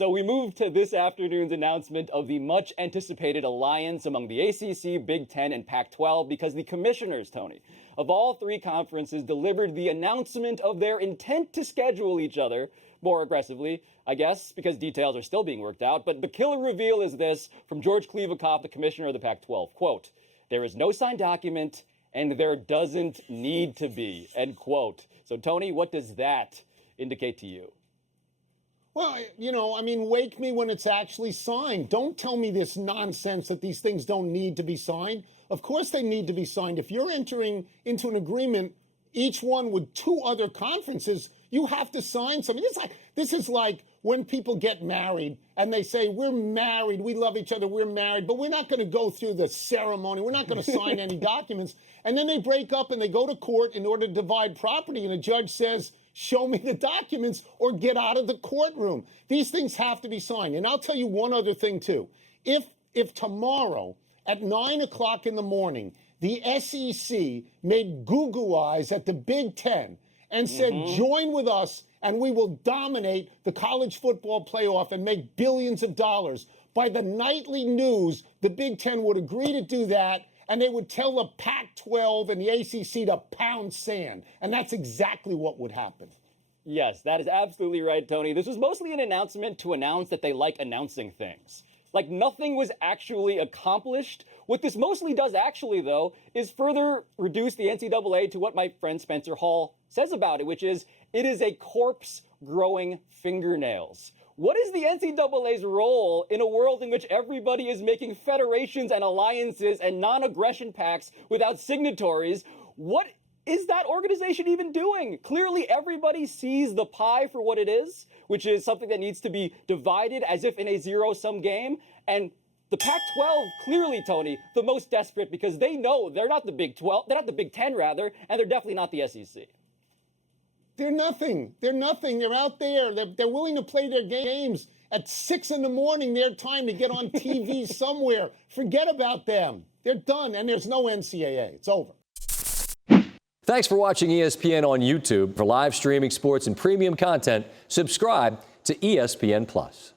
So we move to this afternoon's announcement of the much anticipated alliance among the ACC, Big Ten, and Pac-12 because the commissioners, Tony, of all three conferences delivered the announcement of their intent to schedule each other more aggressively, I guess, because details are still being worked out. But the killer reveal is this from George Kliavkoff, the commissioner of the Pac-12, quote, "There is no signed document and there doesn't need to be," end quote. So, Tony, what does that indicate to you? Well, wake me when it's actually signed. Don't tell me this nonsense that these things don't need to be signed. Of course they need to be signed. If you're entering into an agreement, each one with two other conferences, you have to sign something. This is like when people get married and they say, we're married, we love each other, we're married, but we're not going to go through the ceremony. We're not going to sign any documents. And then they break up and they go to court in order to divide property. And a judge says, show me the documents or get out of the courtroom. These things have to be signed. And I'll tell you one other thing, too. If tomorrow at 9 o'clock in the morning, the SEC made goo-goo eyes at the Big Ten and said, join with us and we will dominate the college football playoff and make billions of dollars. By the nightly news, the Big Ten would agree to do that, and they would tell the Pac-12 and the ACC to pound sand. And that's exactly what would happen. Yes, that is absolutely right, Tony. This was mostly an announcement to announce that they like announcing things. Like nothing was actually accomplished. What this mostly does actually, though, is further reduce the NCAA to what my friend Spencer Hall says about it, which is it is a corpse growing fingernails. What is the NCAA's role in a world in which everybody is making federations and alliances and non-aggression pacts without signatories? What is that organization even doing? Clearly, everybody sees the pie for what it is, which is something that needs to be divided as if in a zero-sum game. And the Pac-12, clearly, Tony, the most desperate because they know they're not the Big 12, they're not the Big 10, rather, and they're definitely not the SEC. They're nothing. They're nothing. They're out there. They're willing to play their games at 6 in the morning, their time, to get on TV somewhere. Forget about them. They're done, and there's no NCAA. It's over. Thanks for watching ESPN on YouTube. For live streaming sports and premium content, subscribe to ESPN+.